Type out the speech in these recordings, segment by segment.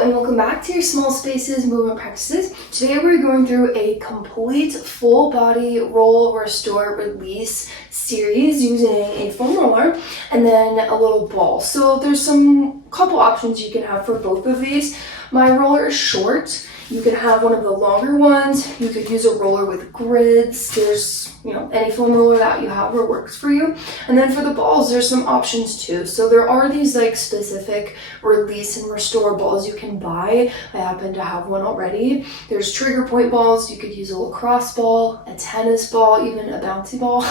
and welcome back to your small spaces movement practices. Today we're going through a complete full body roll, restore, release series using a foam roller and then a little ball. So there's some couple options you can have for both of these. My roller is short. You can have one of the longer ones. You could use a roller with grids. There's, any foam roller that you have or works for you. And then for the balls, there's some options too. So there are these specific release and restore balls you can buy. I happen to have one already. There's trigger point balls. You could use a lacrosse ball, a tennis ball, even a bouncy ball,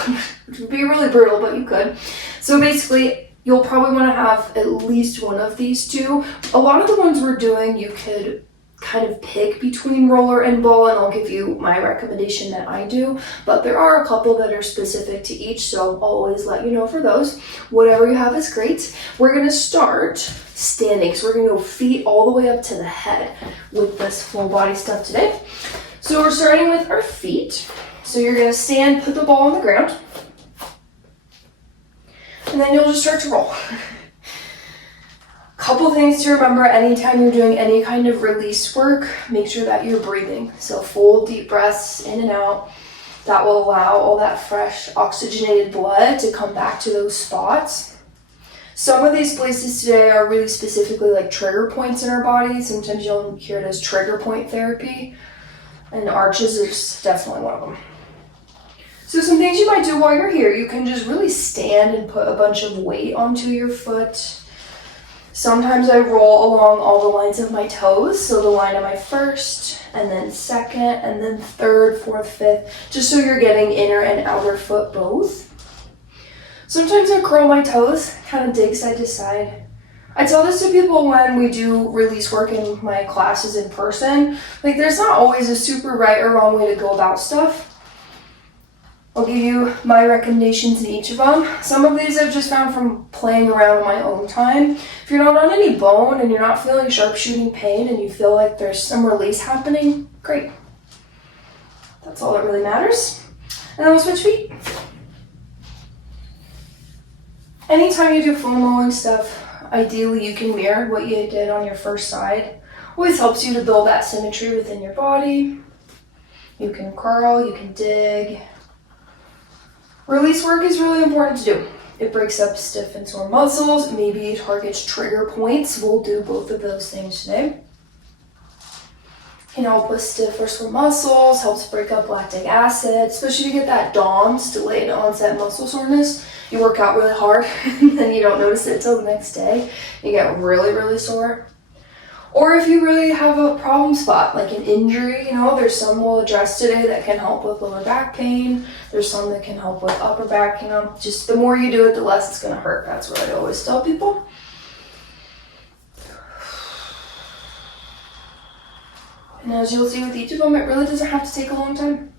which would be really brutal, but you could. So basically, you'll probably want to have at least one of these two. A lot of the ones we're doing, you could kind of pick between roller and ball, and I'll give you my recommendation that I do, but there are a couple that are specific to each, so I'll always let you know for those. Whatever you have is great. We're going to start standing, so we're going to go feet all the way up to the head with this full body stuff today. So we're starting with our feet. So you're going to stand, put the ball on the ground, and then you'll just start to roll. Couple things to remember anytime you're doing any kind of release work, make sure that you're breathing. So full deep breaths in and out. That will allow all that fresh oxygenated blood to come back to those spots. Some of these places today are really specifically like trigger points in our body. Sometimes you'll hear it as trigger point therapy, and arches is definitely one of them. So some things you might do while you're here, you can just really stand and put a bunch of weight onto your foot. Sometimes I roll along all the lines of my toes, so the line of my first, and then second, and then third, fourth, fifth, just so you're getting inner and outer foot both. Sometimes I curl my toes, kind of dig side to side. I tell this to people when we do release work in my classes in person. There's not always a super right or wrong way to go about stuff. I'll give you my recommendations in each of them. Some of these I've just found from playing around on my own time. If you're not on any bone and you're not feeling sharpshooting pain and you feel like there's some release happening, great. That's all that really matters. And then we'll switch feet. Anytime you do foam rolling stuff, ideally you can mirror what you did on your first side. Always helps you to build that symmetry within your body. You can curl, you can dig. Release work is really important to do. It breaks up stiff and sore muscles, maybe targets trigger points. We'll do both of those things today. Can help with stiff or sore muscles, helps break up lactic acid, especially if you get that DOMS, delayed onset muscle soreness. You work out really hard and then you don't notice it till the next day. You get really, really sore. Or if you really have a problem spot, like an injury, there's some we'll address today that can help with lower back pain. There's some that can help with upper back, just the more you do it, the less it's going to hurt. That's what I always tell people. And as you'll see with each of them, it really doesn't have to take a long time.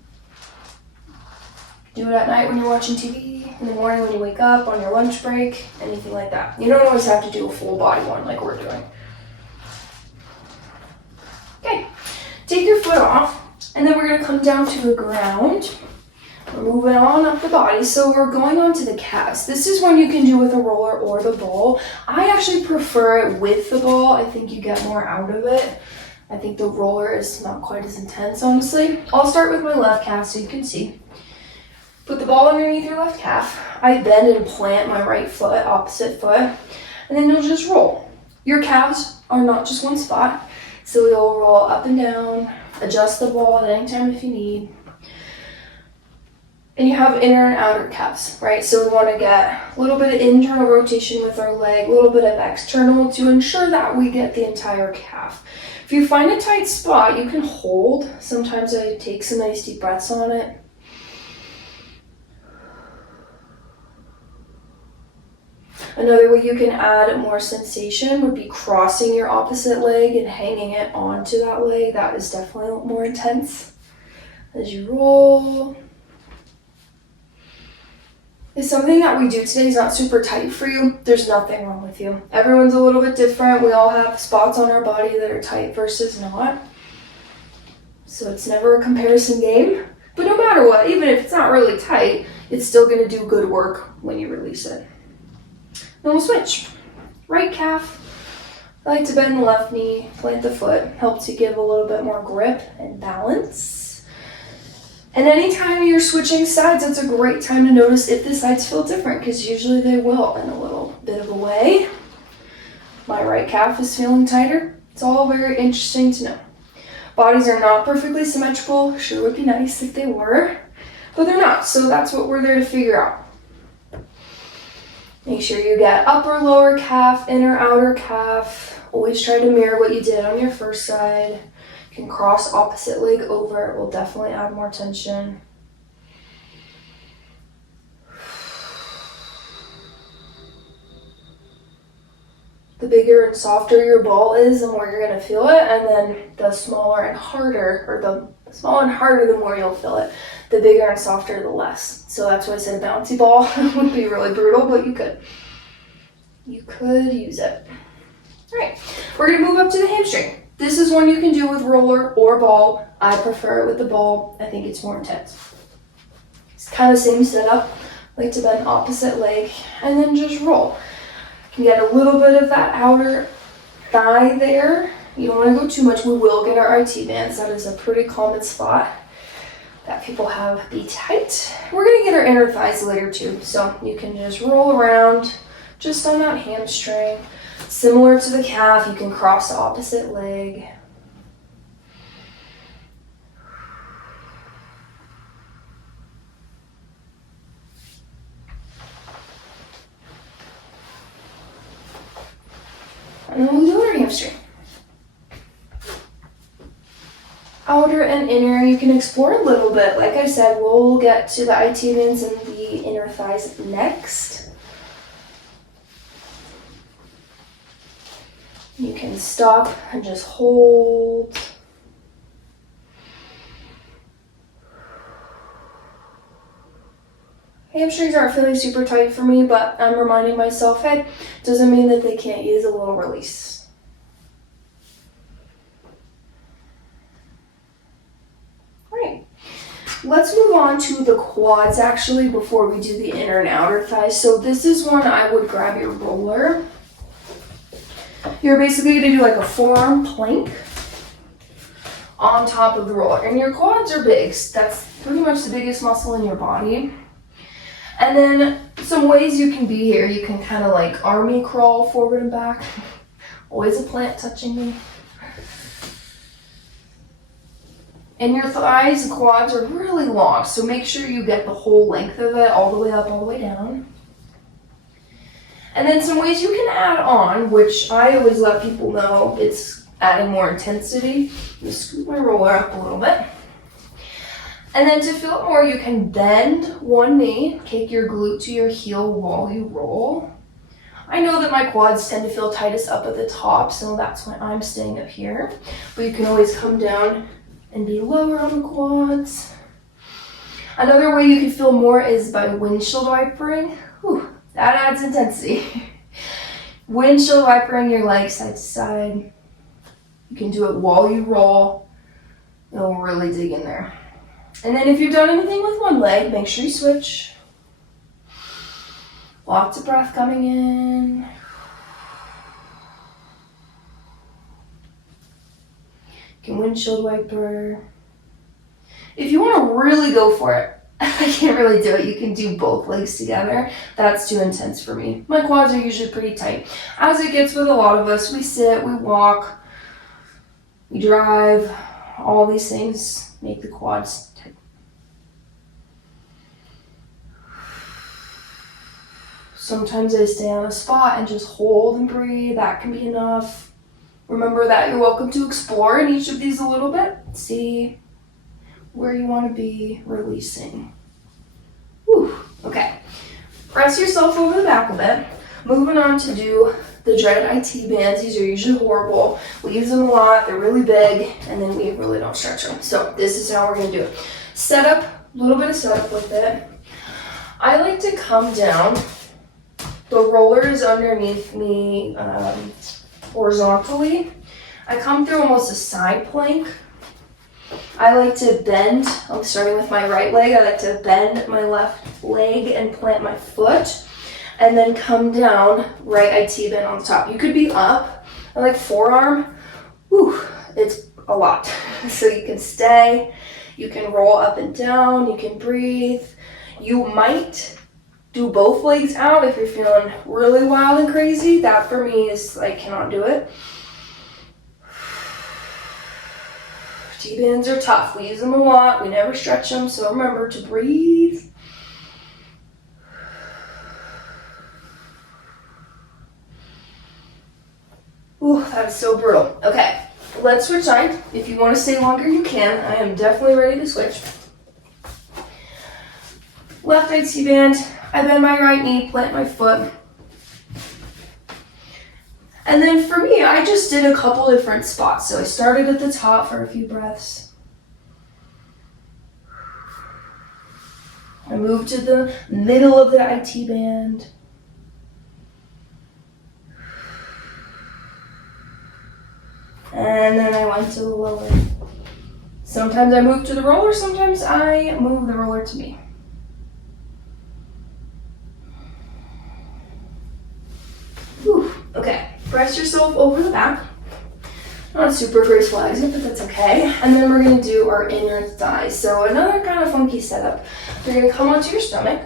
Do it at night when you're watching TV, in the morning when you wake up, on your lunch break, anything like that. You don't always have to do a full body one like we're doing. Okay, take your foot off, and then we're going to come down to the ground. We're moving on up the body, so we're going on to the calves. This is one you can do with a roller or the ball. I actually prefer it with the ball. I think you get more out of it. I think the roller is not quite as intense, honestly. I'll start with my left calf so you can see. Put the ball underneath your left calf. I bend and plant my right foot, opposite foot, and then you'll just roll. Your calves are not just one spot. So you'll roll up and down, adjust the ball at any time if you need. And you have inner and outer calves, right? So we want to get a little bit of internal rotation with our leg, a little bit of external to ensure that we get the entire calf. If you find a tight spot, you can hold. Sometimes I take some nice deep breaths on it. Another way you can add more sensation would be crossing your opposite leg and hanging it onto that leg. That is definitely a lot more intense. As you roll. If something that we do today is not super tight for you, there's nothing wrong with you. Everyone's a little bit different. We all have spots on our body that are tight versus not. So it's never a comparison game. But no matter what, even if it's not really tight, it's still going to do good work when you release it. Then we'll switch. Right calf I like to bend the left knee, plant the foot, help to give a little bit more grip and balance. And anytime you're switching sides, it's a great time to notice if the sides feel different, because usually they will in a little bit of a way. My right calf is feeling tighter. It's all very interesting to know. Bodies are not perfectly symmetrical. Sure would be nice if they were, but they're not. So that's what we're there to figure out. Make sure you get upper, lower calf, inner, outer calf. Always try to mirror what you did on your first side. You can cross opposite leg over. It will definitely add more tension. The bigger and softer your ball is, the more you're going to feel it, and then the smaller and harder, or the smaller and harder, the more you'll feel it. The bigger and softer, the less. So that's why I said a bouncy ball would be really brutal, but you could use it. All right, we're going to move up to the hamstring. This is one you can do with roller or ball. I prefer it with the ball. I think it's more intense. It's kind of the same setup. I like to bend opposite leg and then just roll. You can get a little bit of that outer thigh there. You don't want to go too much. We will get our IT bands. That is a pretty common spot that people have be tight. We're going to get our inner thighs later too. So you can just roll around just on that hamstring. Similar to the calf, you can cross the opposite leg. And then we'll do our hamstring. Outer and inner, you can explore a little bit. Like I said, we'll get to the IT bands and the inner thighs next. You can stop and just hold. Hamstrings aren't feeling super tight for me, but I'm reminding myself, hey, doesn't mean that they can't use a little release. All right, let's move on to the quads actually before we do the inner and outer thighs. So this is one I would grab your roller. You're basically going to do like a forearm plank on top of the roller. And your quads are big. That's pretty much the biggest muscle in your body. And then some ways you can be here. You can kind of like army crawl forward and back. Always a plant touching me. And your thighs and quads are really long. So make sure you get the whole length of it all the way up, all the way down. And then some ways you can add on, which I always let people know it's adding more intensity. Just scoot my roller up a little bit. And then to feel it more, you can bend one knee, kick your glute to your heel while you roll. I know that my quads tend to feel tightest up at the top, so that's why I'm staying up here. But you can always come down and be lower on the quads. Another way you can feel more is by windshield wipering. Whew. That adds intensity. Windshield wipering your legs side to side. You can do it while you roll. It'll really dig in there. And then if you've done anything with one leg, make sure you switch. Lots of breath coming in. You can windshield wiper. If you want to really go for it, I can't really do it. You can do both legs together. That's too intense for me. My quads are usually pretty tight. As it gets with a lot of us, we sit, we walk, we drive. All these things make the quads tight. Sometimes I stay on a spot and just hold and breathe. That can be enough. Remember that you're welcome to explore in each of these a little bit. See where you want to be releasing. Whew. Okay. Press yourself over the back a bit. Moving on to do the dreaded IT bands. These are usually horrible. We use them a lot. They're really big, and then we really don't stretch them. So this is how we're going to do it. Setup, a little bit of setup with it. I like to come down. The roller is underneath me horizontally. I come through almost a side plank. I like to bend, I'm starting with my right leg, I like to bend my left leg and plant my foot, and then come down, right IT bend on the top. You could be up, And like forearm, whew, it's a lot. So you can stay, you can roll up and down, you can breathe. You might do both legs out if you're feeling really wild and crazy. That for me is, I cannot do it. T-bands are tough. We use them a lot. We never stretch them, so remember to breathe. Ooh, that is so brutal. Okay, let's switch sides. If you want to stay longer, you can. I am definitely ready to switch. Left IT band. I bend my right knee, plant my foot. And then for me, I just did a couple different spots. So I started at the top for a few breaths. I moved to the middle of the IT band. And then I went to the lower. Sometimes I move to the roller, sometimes I move the roller to me. Whew. Okay, press yourself over the back. Not super graceful exit, but that's okay. And then we're gonna do our inner thighs. So another kind of funky setup. You're gonna come onto your stomach.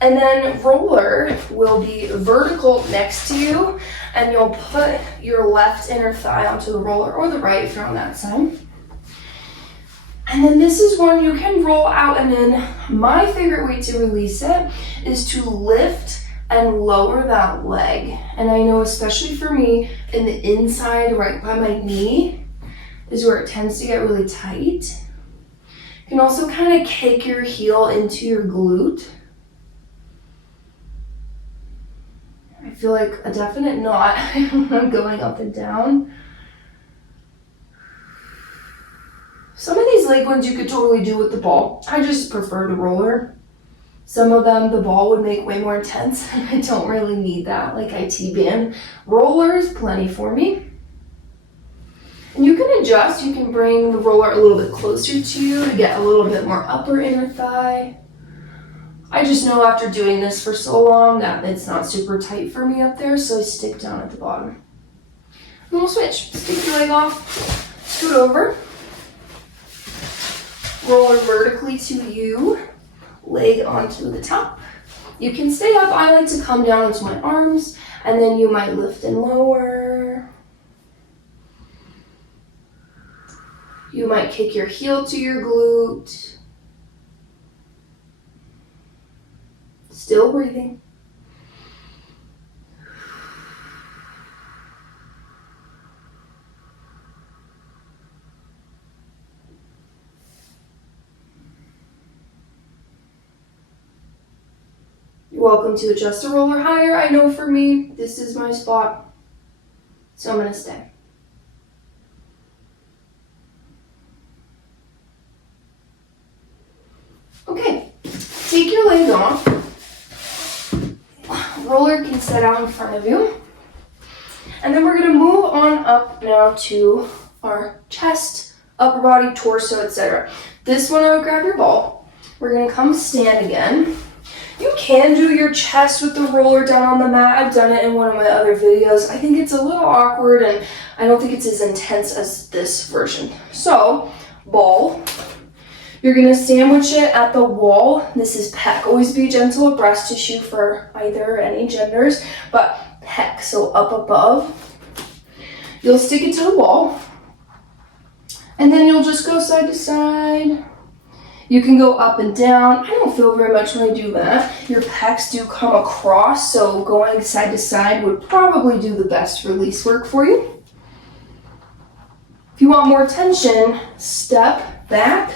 And then roller will be vertical next to you, and you'll put your left inner thigh onto the roller, or the right if you're on that side. And then this is one you can roll out, and then my favorite way to release it is to lift and lower that leg. And I know especially for me, in the inside right by my knee is where it tends to get really tight. You can also kind of kick your heel into your glute. I feel like a definite knot when I'm going up and down. Some of these leg ones you could totally do with the ball. I just prefer the roller. Some of them, the ball would make way more intense. I don't really need that, like IT band. Roller is plenty for me. And you can adjust. You can bring the roller a little bit closer to you to get a little bit more upper inner thigh. I just know after doing this for so long that it's not super tight for me up there, so I stick down at the bottom. And we'll switch. Stick your leg off, scoot over, roller vertically to you, leg onto the top. You can stay up. I like to come down into my arms, and then you might lift and lower. You might kick your heel to your glute. Still breathing. You're welcome to adjust the roller higher. I know for me, this is my spot, so I'm going to stay. Okay, take your leg off. Roller can set out in front of you. And then we're going to move on up now to our chest, upper body, torso, etc. This one, I would grab your ball. We're going to come stand again. You can do your chest with the roller down on the mat. I've done it in one of my other videos. I think it's a little awkward, and I don't think it's as intense as this version. So, ball. You're going to sandwich it at the wall. This is pec. Always be gentle with breast tissue for either or any genders, but pec, so up above. You'll stick it to the wall, and then you'll just go side to side. You can go up and down. I don't feel very much when I do that. Your pecs do come across, so going side to side would probably do the best release work for you. If you want more tension, step back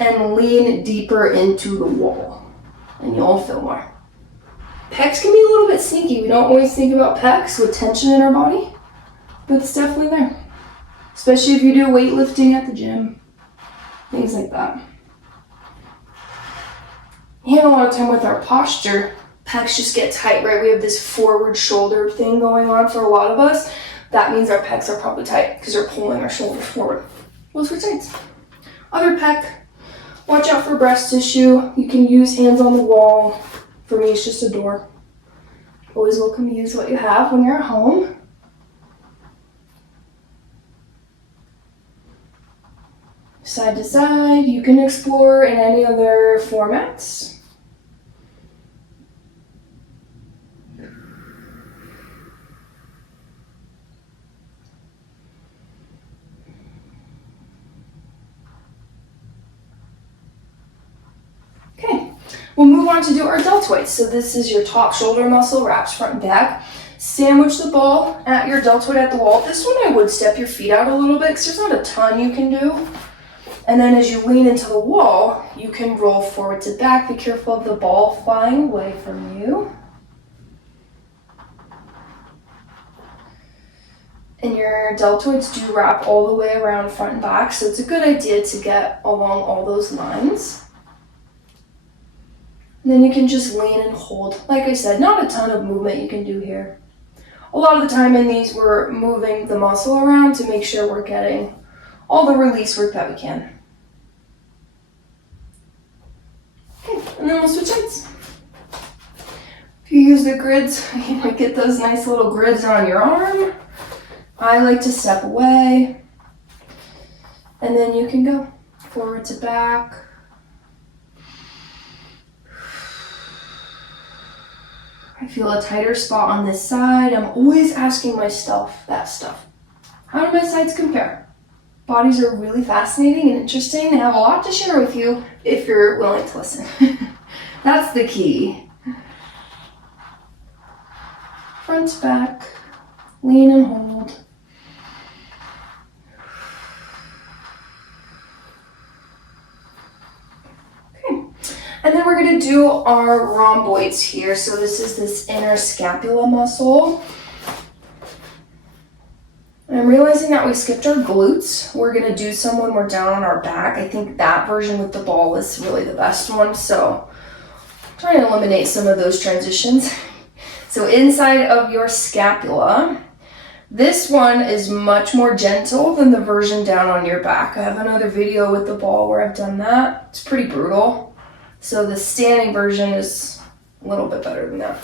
and lean deeper into the wall, and you'll feel more. Pecs can be a little bit sneaky. We don't always think about pecs with tension in our body, but it's definitely there. Especially if you do weightlifting at the gym, things like that. And a lot of time with our posture, pecs just get tight, right? We have this forward shoulder thing going on for a lot of us. That means our pecs are probably tight because they're pulling our shoulders forward. We'll switch sides. Other pec. Watch out for breast tissue. You can use hands on the wall. For me, it's just a door. Always welcome to use what you have when you're at home. Side to side, you can explore in any other formats. Okay, we'll move on to do our deltoids. So this is your top shoulder muscle, wraps front and back. Sandwich the ball at your deltoid at the wall. This one I would step your feet out a little bit because there's not a ton you can do. And then as you lean into the wall, you can roll forward to back. Be careful of the ball flying away from you. And your deltoids do wrap all the way around front and back, so it's a good idea to get along all those lines. And then you can just lean and hold. Like I said, not a ton of movement you can do here. A lot of the time in these, we're moving the muscle around to make sure we're getting all the release work that we can. Okay, and then we'll switch sides. If you use the grids, you might get those nice little grids on your arm. I like to step away, and then you can go forward to back. I feel a tighter spot on this side. I'm always asking myself that stuff. How do my sides compare? Bodies are really fascinating and interesting. They have a lot to share with you if you're willing to listen. That's the key. Front to back, lean and hold. And then we're going to do our rhomboids here. So this is this inner scapula muscle. And I'm realizing that we skipped our glutes. We're going to do some when we're down on our back. I think that version with the ball is really the best one. So I'm trying to eliminate some of those transitions. So inside of your scapula, this one is much more gentle than the version down on your back. I have another video with the ball where I've done that. It's pretty brutal. So the standing version is a little bit better than that.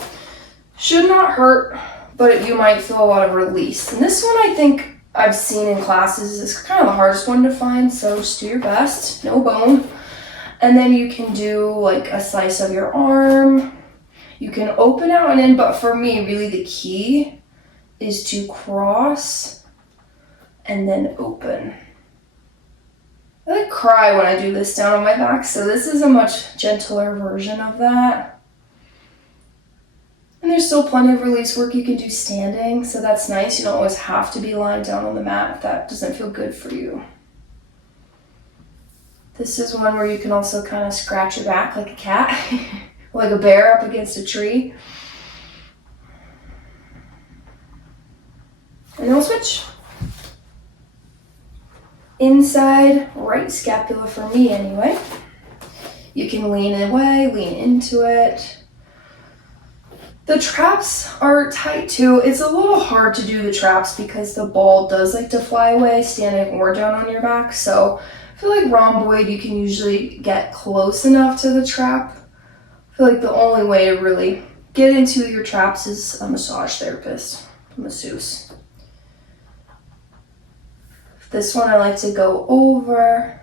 Should not hurt, but you might feel a lot of release. And this one I think I've seen in classes is kind of the hardest one to find, so just do your best, no bone. And then you can do like a slice of your arm. You can open out and in, but for me, really the key is to cross and then open. I like cry when I do this down on my back, so this is a much gentler version of that. And there's still plenty of release work you can do standing, so that's nice. You don't always have to be lying down on the mat if that doesn't feel good for you. This is one where you can also kind of scratch your back like a cat, like a bear up against a tree. And then we'll switch. Inside right scapula for me anyway. You can lean away, lean into it. The traps are tight too. It's a little hard to do the traps because the ball does like to fly away standing or down on your back. So I feel like rhomboid you can usually get close enough to the trap. I feel like the only way to really get into your traps is a massage therapist, a masseuse. This one I like to go over.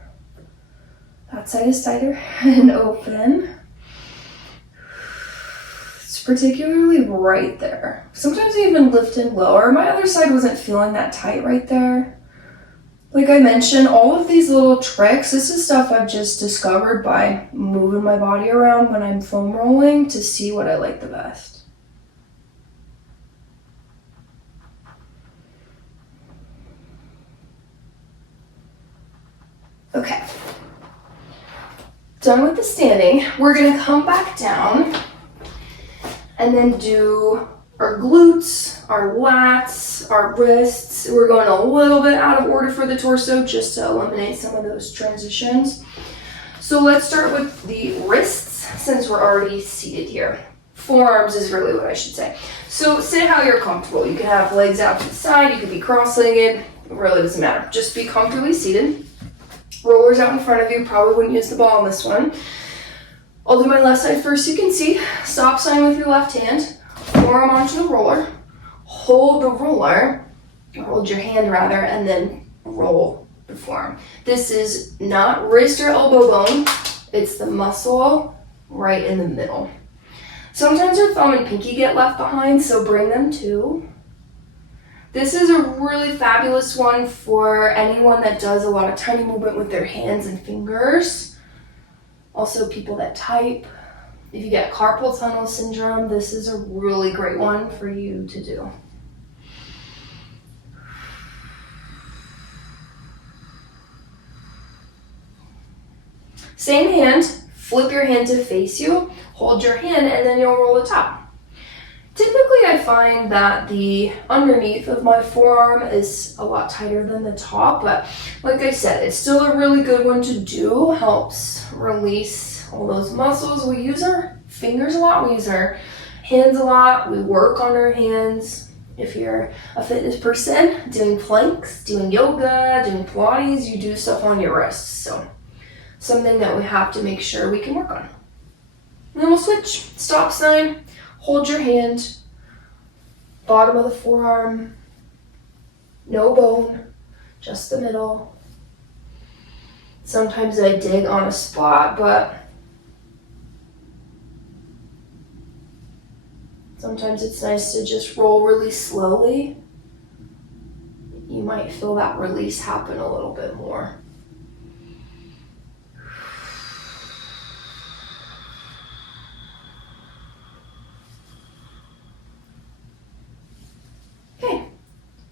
That side is tighter and open. It's particularly right there. Sometimes I even lift in lower. My other side wasn't feeling that tight right there. Like I mentioned, all of these little tricks, this is stuff I've just discovered by moving my body around when I'm foam rolling to see what I like the best. Okay, done with the standing. We're gonna come back down and then do our glutes, our lats, our wrists. We're going a little bit out of order for the torso just to eliminate some of those transitions. So let's start with the wrists since we're already seated here. Forearms is really what I should say. So sit how you're comfortable. You can have legs out to the side, you can be cross-legged, it really doesn't matter. Just be comfortably seated. Rollers out in front of you, probably wouldn't use the ball on this one. I'll do my left side first. You can see, stop sign with your left hand, forearm onto the roller, hold your hand rather, and then roll the forearm. This is not wrist or elbow bone, it's the muscle right in the middle. Sometimes your thumb and pinky get left behind, so bring them too. This is a really fabulous one for anyone that does a lot of tiny movement with their hands and fingers. Also people that type. If you get carpal tunnel syndrome, this is a really great one for you to do. Same hand, flip your hand to face you, hold your hand, and then you'll roll the top. Typically, I find that the underneath of my forearm is a lot tighter than the top, but like I said, it's still a really good one to do. Helps release all those muscles. We use our fingers a lot, we use our hands a lot, we work on our hands. If you're a fitness person, doing planks, doing yoga, doing Pilates, you do stuff on your wrists. So something that we have to make sure we can work on. And then we'll switch. Stop sign. Hold your hand, bottom of the forearm, no bone, just the middle. Sometimes I dig on a spot, but sometimes it's nice to just roll really slowly. You might feel that release happen a little bit more.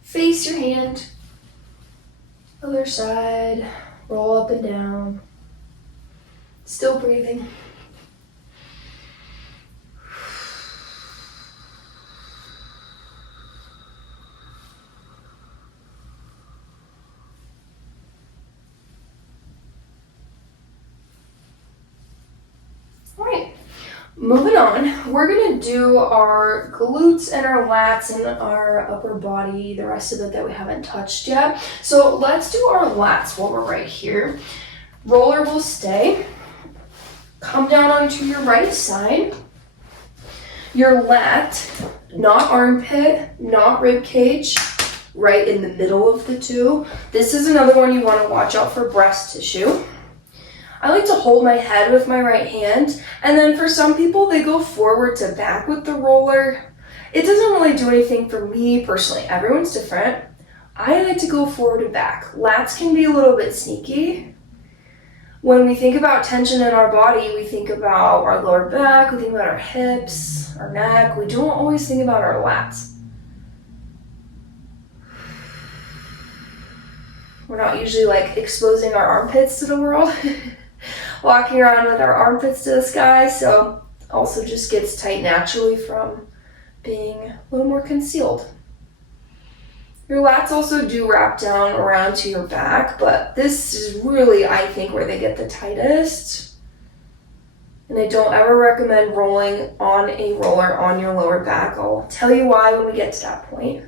Face your hand, other side, roll up and down, still breathing. All right. Moving on, we're gonna do our glutes and our lats and our upper body, the rest of it that we haven't touched yet. So let's do our lats while we're right here. Roller will stay. Come down onto your right side. Your lat, not armpit, not rib cage, right in the middle of the two. This is another one you wanna watch out for breast tissue. I like to hold my head with my right hand, and then for some people, they go forward to back with the roller. It doesn't really do anything for me personally. Everyone's different. I like to go forward and back. Lats can be a little bit sneaky. When we think about tension in our body, we think about our lower back, we think about our hips, our neck. We don't always think about our lats. We're not usually like exposing our armpits to the world. Walking around with our armpits to the sky, so also just gets tight naturally from being a little more concealed. Your lats also do wrap down around to your back, but this is really, I think, where they get the tightest. And I don't ever recommend rolling on a roller on your lower back. I'll tell you why when we get to that point.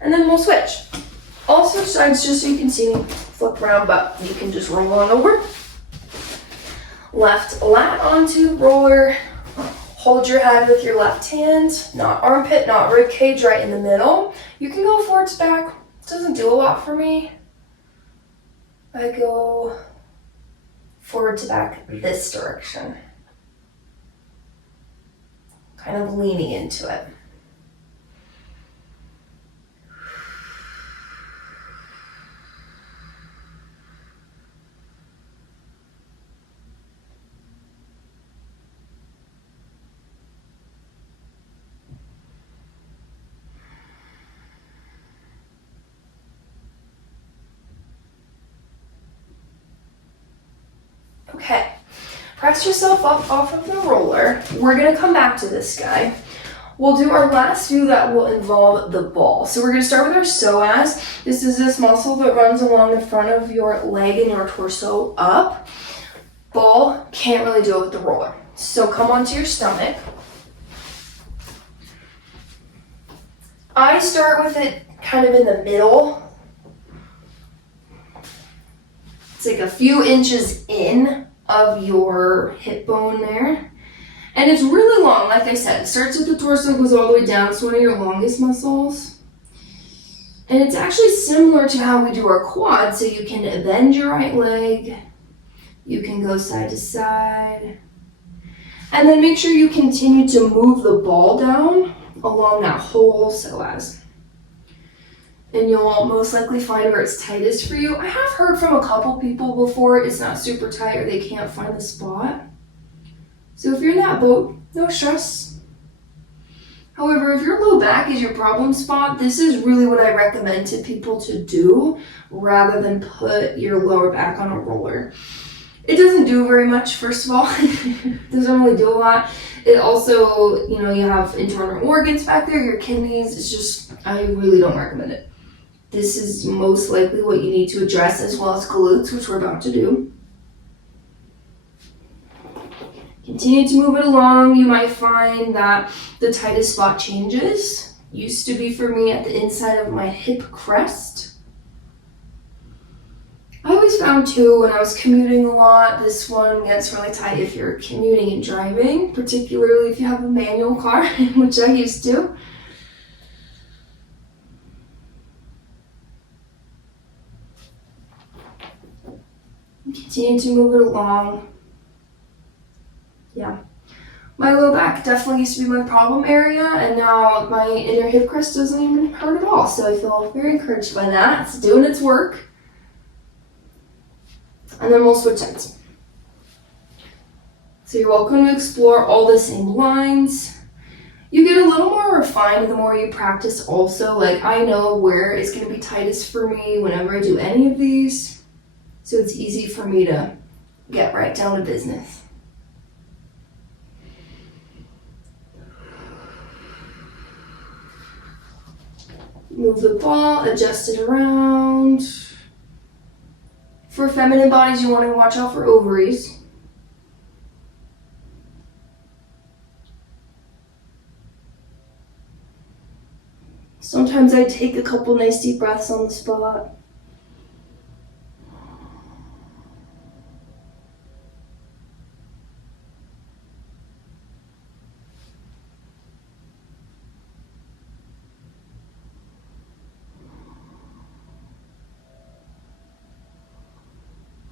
And then we'll switch. All switch sides just so you can see me flip around, but you can just roll on over. Left lat onto roller. Hold your head with your left hand, not armpit, not rib cage, right in the middle. You can go forward to back. It doesn't do a lot for me. I go forward to back this direction. Kind of leaning into it. Okay, press yourself up off of the roller. We're gonna come back to this guy. We'll do our last few that will involve the ball. So we're gonna start with our psoas. This is this muscle that runs along the front of your leg and your torso up. Ball, can't really do it with the roller. So come onto your stomach. I start with it kind of in the middle. It's like a few inches in of your hip bone there. And it's really long, like I said. It starts at the torso, goes all the way down. It's one of your longest muscles. And it's actually similar to how we do our quad. So you can bend your right leg. You can go side to side. And then make sure you continue to move the ball down along that whole psoas. And you'll most likely find where it's tightest for you. I have heard from a couple people before it's not super tight or they can't find the spot. So if you're in that boat, no stress. However, if your low back is your problem spot, this is really what I recommend to people to do rather than put your lower back on a roller. It doesn't do very much, first of all. It doesn't really do a lot. It also, you have internal organs back there, your kidneys. It's just, I really don't recommend it. This is most likely what you need to address, as well as glutes, which we're about to do. Continue to move it along. You might find that the tightest spot changes. Used to be for me at the inside of my hip crest. I always found too, when I was commuting a lot, this one gets really tight if you're commuting and driving, particularly if you have a manual car, which I used to. Continue to move it along. Yeah. My low back definitely used to be my problem area, and now my inner hip crest doesn't even hurt at all. So I feel very encouraged by that. It's doing its work. And then we'll switch sides. So you're welcome to explore all the same lines. You get a little more refined the more you practice also. Like, I know where it's going to be tightest for me whenever I do any of these. So it's easy for me to get right down to business. Move the ball, adjust it around. For feminine bodies, you want to watch out for ovaries. Sometimes I take a couple nice deep breaths on the spot.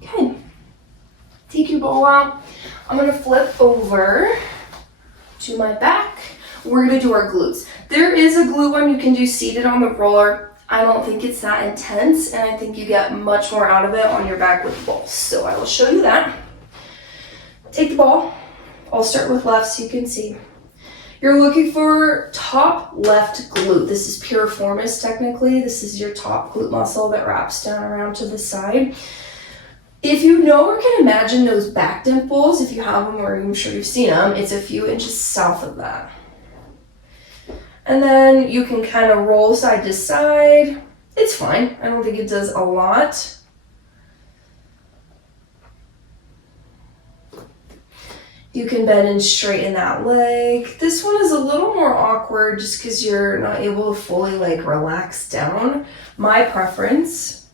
Okay, take your ball out. I'm gonna flip over to my back. We're gonna do our glutes. There is a glute one you can do seated on the roller. I don't think it's that intense, and I think you get much more out of it on your back with the balls. So I will show you that. Take the ball. I'll start with left so you can see. You're looking for top left glute. This is piriformis technically. This is your top glute muscle that wraps down around to the side. If you know or can imagine those back dimples, if you have them or I'm sure you've seen them, it's a few inches south of that. And then you can kind of roll side to side. It's fine. I don't think it does a lot. You can bend and straighten that leg. This one is a little more awkward just because you're not able to fully relax down. My preference,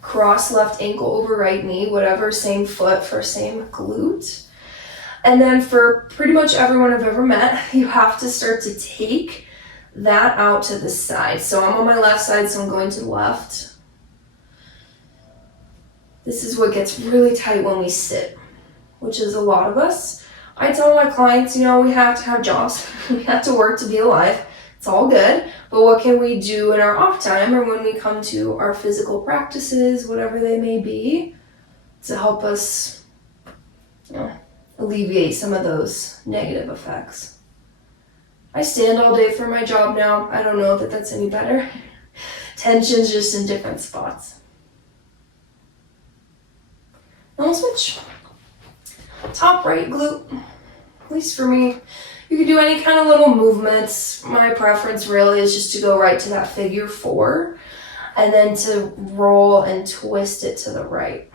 cross left ankle over right knee, whatever, same foot for same glute. And then for pretty much everyone I've ever met, you have to start to take that out to the side. So I'm on my left side, so I'm going to the left. This is what gets really tight when we sit, which is a lot of us. I tell my clients, we have to have jobs. We have to work to be alive. It's all good. But what can we do in our off time or when we come to our physical practices, whatever they may be, to help us alleviate some of those negative effects. I stand all day for my job now. I don't know if that's any better. Tension's just in different spots. Now we'll switch. Top right glute, at least for me. You can do any kind of little movements. My preference really is just to go right to that figure 4 and then to roll and twist it to the right.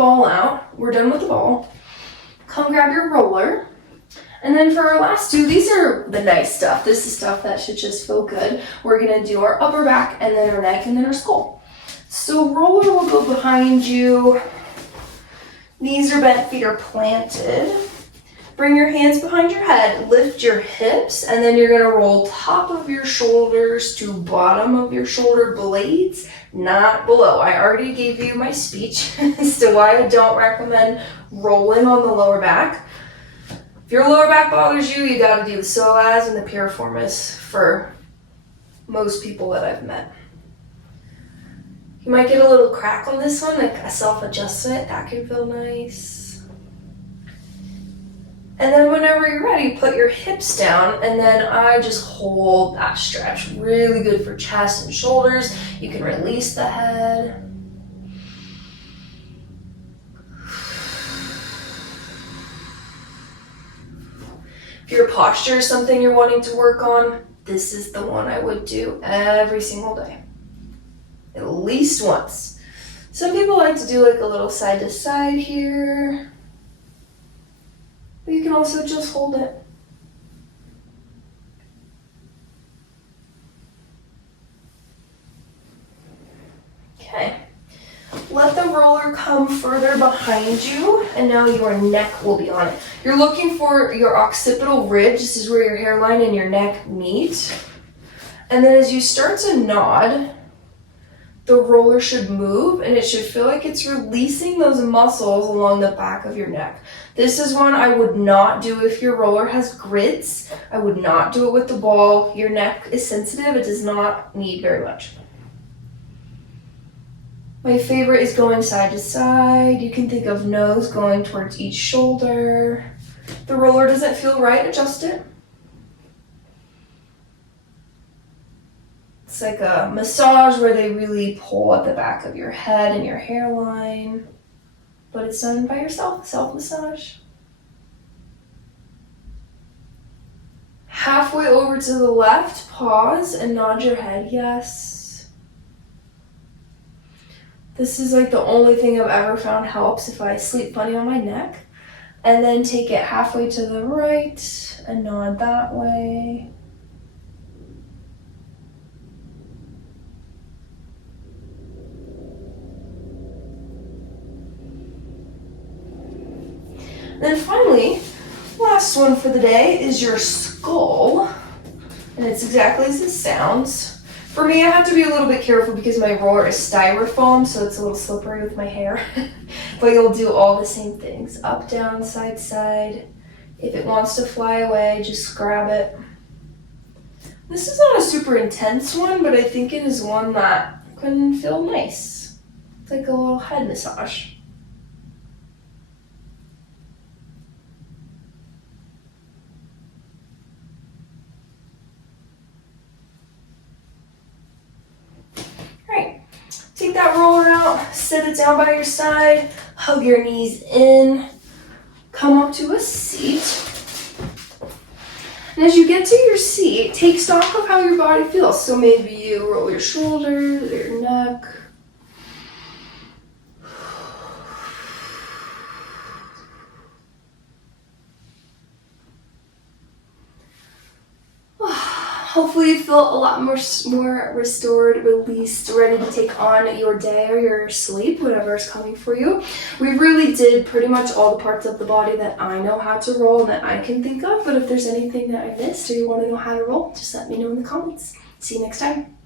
ball out. We're done with the ball. Come grab your roller. And then for our last two, these are the nice stuff. This is stuff that should just feel good. We're gonna do our upper back and then our neck and then our skull. So roller will go behind you. Knees are bent, feet are planted. Bring your hands behind your head, lift your hips, and then you're gonna roll top of your shoulders to bottom of your shoulder blades, not below. I already gave you my speech as to why I don't recommend rolling on the lower back. If your lower back bothers you, you gotta do the psoas and the piriformis for most people that I've met. You might get a little crack on this one, like a self-adjustment, that can feel nice. And then whenever you're ready, put your hips down, and then I just hold that stretch. Really good for chest and shoulders. You can release the head. If your posture is something you're wanting to work on, this is the one I would do every single day. At least once. Some people like to do like a little side to side here. But you can also just hold it. Okay. Let the roller come further behind you, and now your neck will be on it. You're looking for your occipital ridge. This is where your hairline and your neck meet. And then as you start to nod, the roller should move, and it should feel like it's releasing those muscles along the back of your neck. This is one I would not do if your roller has grits. I would not do it with the ball. Your neck is sensitive. It does not need very much. My favorite is going side to side. You can think of nose going towards each shoulder. If the roller doesn't feel right, adjust it. It's like a massage where they really pull at the back of your head and your hairline, but it's done by yourself, self-massage. Halfway over to the left, pause and nod your head, yes. This is like the only thing I've ever found helps if I sleep funny on my neck. And then take it halfway to the right and nod that way. Then finally, last one for the day is your skull. And it's exactly as it sounds. For me, I have to be a little bit careful because my roller is styrofoam, so it's a little slippery with my hair. But you'll do all the same things. Up, down, side, side. If it wants to fly away, just grab it. This is not a super intense one, but I think it is one that can feel nice. It's like a little head massage. Take that roller out, set it down by your side, hug your knees in, come up to a seat. And as you get to your seat, take stock of how your body feels. So maybe you roll your shoulders, your neck. Hopefully you feel a lot more restored, released, ready to take on your day or your sleep, whatever is coming for you. We really did pretty much all the parts of the body that I know how to roll and that I can think of. But if there's anything that I missed or you want to know how to roll, just let me know in the comments. See you next time.